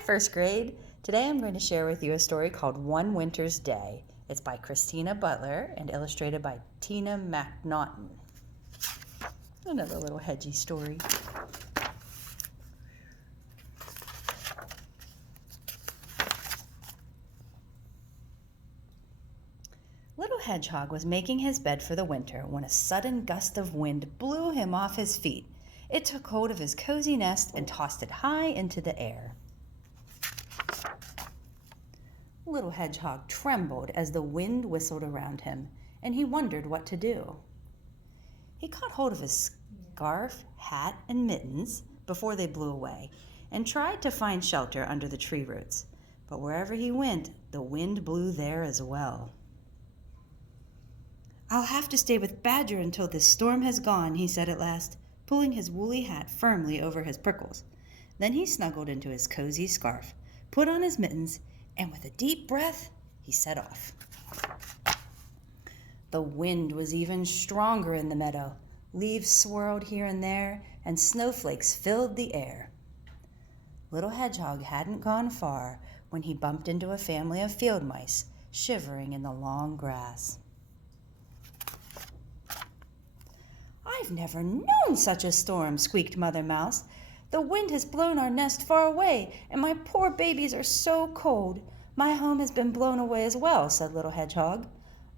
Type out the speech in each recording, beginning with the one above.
Hi, first grade. Today I'm going to share with you a story called One Winter's Day. It's by Christina Butler and illustrated by Tina McNaughton. Another little hedgy story. Little Hedgehog was making his bed for the winter when a sudden gust of wind blew him off his feet. It took hold of his cozy nest and tossed it high into the air. Little Hedgehog trembled as the wind whistled around him, and he wondered what to do. He caught hold of his scarf, hat, and mittens before they blew away, and tried to find shelter under the tree roots. But wherever he went, the wind blew there as well. "I'll have to stay with Badger until this storm has gone," he said at last, pulling his woolly hat firmly over his prickles. Then he snuggled into his cozy scarf, put on his mittens, and with a deep breath, he set off. The wind was even stronger in the meadow. Leaves swirled here and there, and snowflakes filled the air. Little Hedgehog hadn't gone far when he bumped into a family of field mice shivering in the long grass. "I've never known such a storm," squeaked Mother Mouse. "The wind has blown our nest far away, and my poor babies are so cold. My home has been blown away as well," said Little Hedgehog.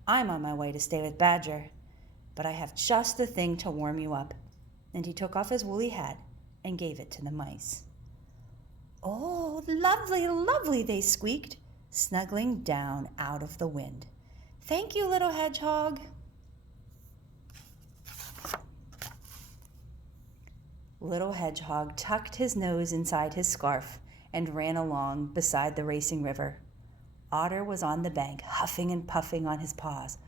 "I'm on my way to stay with Badger, but I have just the thing to warm you up." And he took off his woolly hat and gave it to the mice. "Oh, lovely, lovely," they squeaked, snuggling down out of the wind. "Thank you, Little Hedgehog." Little Hedgehog tucked his nose inside his scarf and ran along beside the racing river. Otter was on the bank, huffing and puffing on his paws.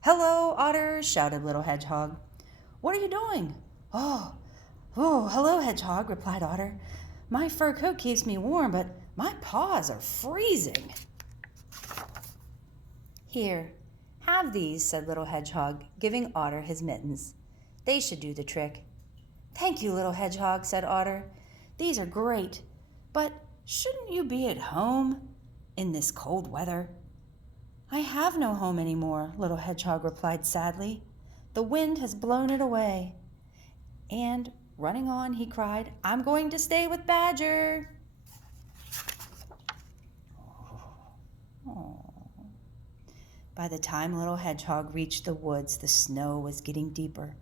"Hello, Otter," shouted Little Hedgehog. "What are you doing?" Oh, hello, Hedgehog," replied Otter. "My fur coat keeps me warm, but my paws are freezing." "Here, have these," said Little Hedgehog, giving Otter his mittens. "They should do the trick." "Thank you, Little Hedgehog," said Otter. "These are great, but shouldn't you be at home in this cold weather?" "I have no home anymore," Little Hedgehog replied sadly. "The wind has blown it away." And, running on, he cried, "I'm going to stay with Badger." Oh. By the time Little Hedgehog reached the woods, the snow was getting deeper.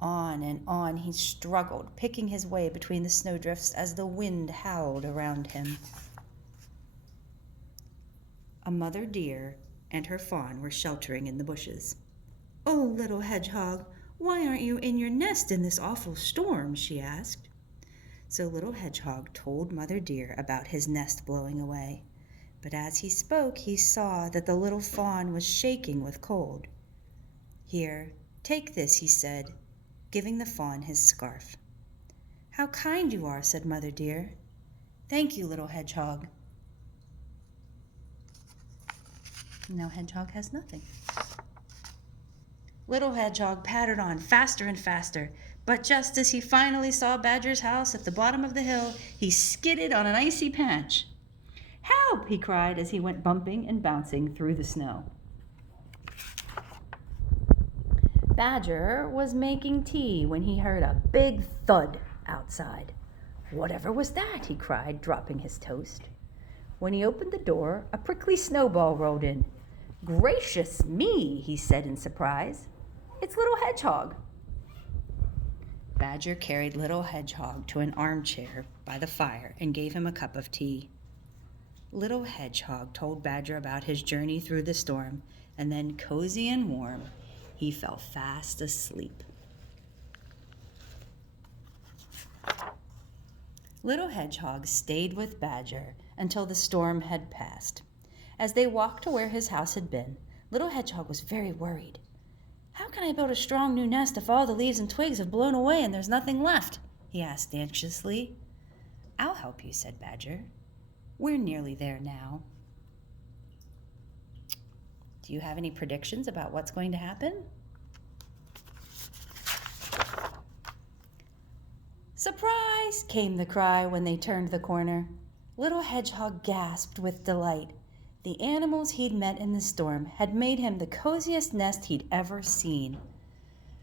On and on he struggled, picking his way between the snowdrifts as the wind howled around him. A mother deer and her fawn were sheltering in the bushes. "Oh, Little Hedgehog, why aren't you in your nest in this awful storm?" she asked. So Little Hedgehog told Mother Deer about his nest blowing away. But as he spoke, he saw that the little fawn was shaking with cold. "Here, take this," he said, giving the fawn his scarf. "How kind you are," said Mother Deer. "Thank you, Little Hedgehog." Now Hedgehog has nothing. Little Hedgehog pattered on faster and faster, but just as he finally saw Badger's house at the bottom of the hill, he skidded on an icy patch. "Help!" he cried as he went bumping and bouncing through the snow. Badger was making tea when he heard a big thud outside. "Whatever was that?" he cried, dropping his toast. When he opened the door, a prickly snowball rolled in. "Gracious me," he said in surprise. "It's Little Hedgehog." Badger carried Little Hedgehog to an armchair by the fire and gave him a cup of tea. Little Hedgehog told Badger about his journey through the storm, and then, cozy and warm, he fell fast asleep. Little Hedgehog stayed with Badger until the storm had passed. As they walked to where his house had been, Little Hedgehog was very worried. "How can I build a strong new nest if all the leaves and twigs have blown away and there's nothing left?" he asked anxiously. "I'll help you," said Badger. "We're nearly there now." Do you have any predictions about what's going to happen? "Surprise!" came the cry when they turned the corner. Little Hedgehog gasped with delight. The animals he'd met in the storm had made him the coziest nest he'd ever seen.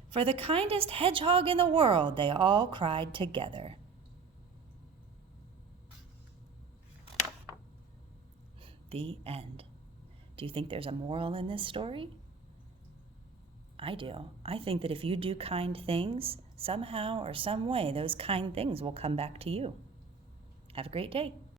"For the kindest hedgehog in the world," they all cried together. The end. Do you think there's a moral in this story? I do. I think that if you do kind things, somehow or some way, those kind things will come back to you. Have a great day.